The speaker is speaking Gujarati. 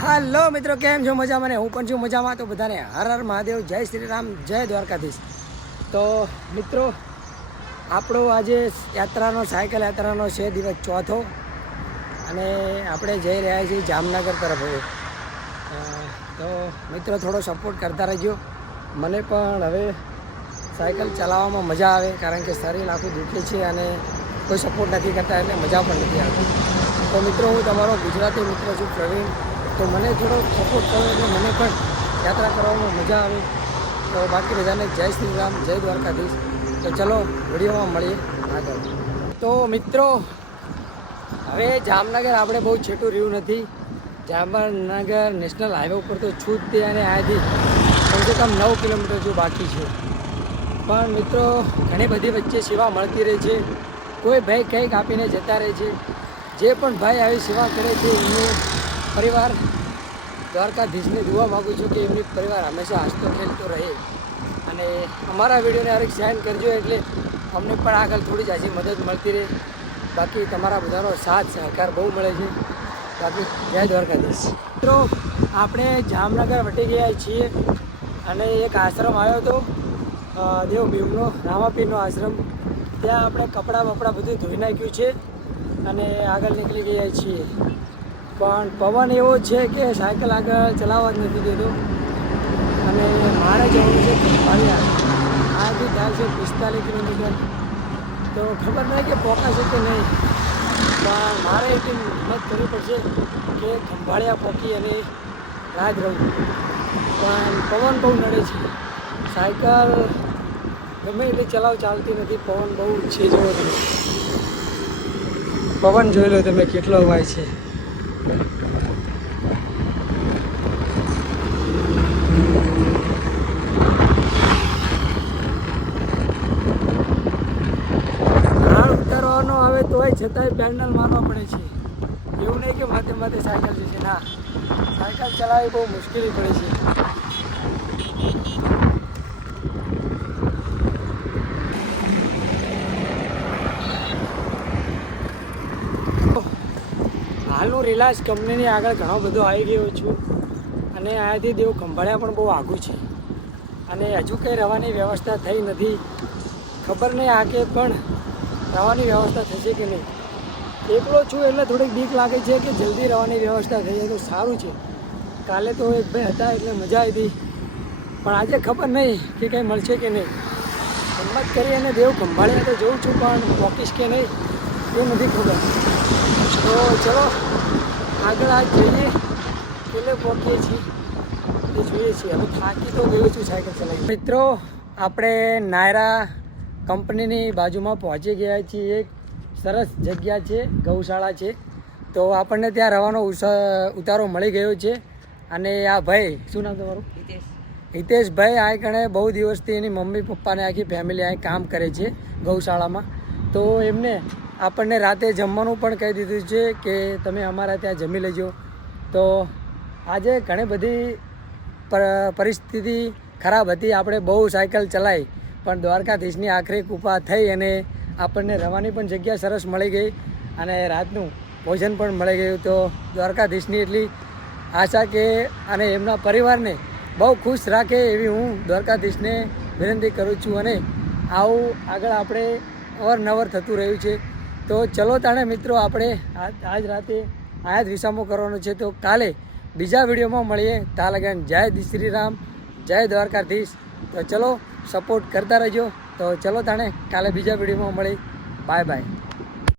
હાલો મિત્રો, કેમ છો? મજામાં ને? હું પણ છું મજામાં. તો બધાને હર હર મહાદેવ, જય શ્રી રામ, જય દ્વારકાધીશ. તો મિત્રો, આપણો આજે સાયકલ યાત્રાનો છે દિવસ ચોથો, અને આપણે જઈ રહ્યા છીએ જામનગર તરફ. હવે તો મિત્રો થોડો સપોર્ટ કરતા રહેજો. મને પણ હવે સાયકલ ચલાવવામાં મજા આવે, કારણ કે શરીર આખું દુખે છે અને કોઈ સપોર્ટ નથી કરતા એટલે મજા પણ નથી આવતી. તો મિત્રો, હું તમારો ગુજરાતી મિત્ર છું પ્રવીણ. તો મને થોડો સપોર્ટ કરો એટલે મને પણ યાત્રા કરવામાં મજા આવે. તો બાકી બધાને જય શ્રી રામ, જય દ્વારકાધીશ. તો ચલો વિડીયોમાં મળીએ આગળ. તો મિત્રો, હવે જામનગર આપણે બહુ છેટું રહ્યું નથી. જામનગર નેશનલ હાઈવે ઉપર તો છું જ તે, અને અહીંયાથી કમસે કમ 9 કિલોમીટર જેવું બાકી છે. પણ મિત્રો, ઘણી બધી વચ્ચે સેવા મળતી રહે છે. કોઈ ભાઈ કંઈક આપીને જતા રહે છે. જે પણ ભાઈ આવી સેવા કરે છે એમનું પરિવાર દ્વારકાધીશને જોવા માગું છું કે એમની પરિવાર હંમેશા હસતો ખેલતો રહે. અને અમારા વિડીયોને હરેક શેર કરજો, એટલે અમને પણ આગળ થોડી જ હજી મદદ મળતી રહે. બાકી તમારા બધાનો સાથ સહકાર બહુ મળે છે. બાકી જય દ્વારકાધીશ. મિત્રો, આપણે જામનગર વટી ગયા છીએ, અને એક આશ્રમ આવ્યો હતો દેવ ભીમનો, રામાપીરનો આશ્રમ. ત્યાં આપણે કપડાં બપડા બધું ધોઈ નાખ્યું છે અને આગળ નીકળી ગયા છીએ. પણ પવન એવો છે કે સાયકલ આગળ ચલાવવા જ નથી દેતો. અને મારે જવાનું છે ખંભાળિયા. આથી થાય છે 45 કિલોમીટર. તો ખબર નહીં કે પહોંચાશે કે નહીં, પણ મારે એટલી હિંમત કરવી પડશે કે ખંભાળિયા પહોંચી અને રાહ જ રહું. પણ પવન બહુ નડે છે. સાયકલ ગમે એટલી ચાલતી નથી. પવન બહુ છે. જોવો તમે, પવન જોઈ લો તમે કેટલો હોય છે. ઉતારવાનો આવે તોય છતાંય પેન્ડલ મારવા પડે છે. એવું નહીં કે માથે માથે સાયકલ જશે. ના, સાયકલ ચલાવવી બહુ મુશ્કેલી પડે છે. હાલનું રિલાયન્સ કંપનીની આગળ ઘણો બધો આવી ગયો છું, અને અહીંયાથી દેવ ખંભાળિયા પણ બહુ આઘું છે. અને હજુ કંઈ રહેવાની વ્યવસ્થા થઈ નથી. ખબર નહીં આ કે પણ રહેવાની વ્યવસ્થા થશે કે નહીં. એકલો છું એટલે થોડીક બીક લાગે છે કે જલ્દી રહેવાની વ્યવસ્થા થઈ જાય તો સારું છે. કાલે તો એક ભાઈ હતા એટલે મજા આવી હતી, પણ આજે ખબર નહીં કે કંઈ મળશે કે નહીં. હિંમત કરી અને દેવ ખંભાળિયા તો જઉં છું, પણ પહોંચીશ કે નહીં એ નથી ખબર. તો ચલો આગળ આજ જઈએ, એટલે પહોંચીએ છીએ એ જોઈએ છીએ. હવે થાકી તો ગયો છું સાયકલ ચલાવી. મિત્રો, આપણે નાયરા કંપનીની બાજુમાં પહોંચી ગયા છીએ. એક સરસ જગ્યા છે, ગૌશાળા છે. તો આપણને ત્યાં રહેવાનો ઉતારો મળી ગયો છે. અને આ ભાઈ, શું નામ તમારું? હિતેશભાઈ. આ કણે બહુ દિવસથી એની મમ્મી પપ્પાને આખી ફેમિલી અહીં કામ કરે છે ગૌશાળામાં. તો એમને આપણને રાતે જમવાનું પણ કહી દીધું છે કે તમે અમારા ત્યાં જમી લેજો. તો આજે ઘણી બધી પરિસ્થિતિ ખરાબ હતી. આપણે બહુ સાયકલ ચલાવી, પણ દ્વારકાધીશની આખરી કૃપા થઈ અને આપણને રહેવાની પણ જગ્યા સરસ મળી ગઈ, અને રાતનું ભોજન પણ મળી ગયું. તો દ્વારકાધીશની એટલી આશા કે અને એમના પરિવારને બહુ ખુશ રાખે એવી હું દ્વારકાધીશને વિનંતી કરું છું. અને આવું આગળ આપણે અવારનવાર થતું રહ્યું છે. તો ચલો તાણે મિત્રો, આપણે આજ રાતે આયા જ વિસામો કરવાનો છે. તો કાલે બીજા વિડીયોમાં મળીએ. ત્યાં લગન જય શ્રી રામ, જય દ્વારકાધીશ. તો ચલો સપોર્ટ કરતા રહેજો. તો ચલો તાણે કાલે બીજા વિડીયોમાં મળી. Bye bye.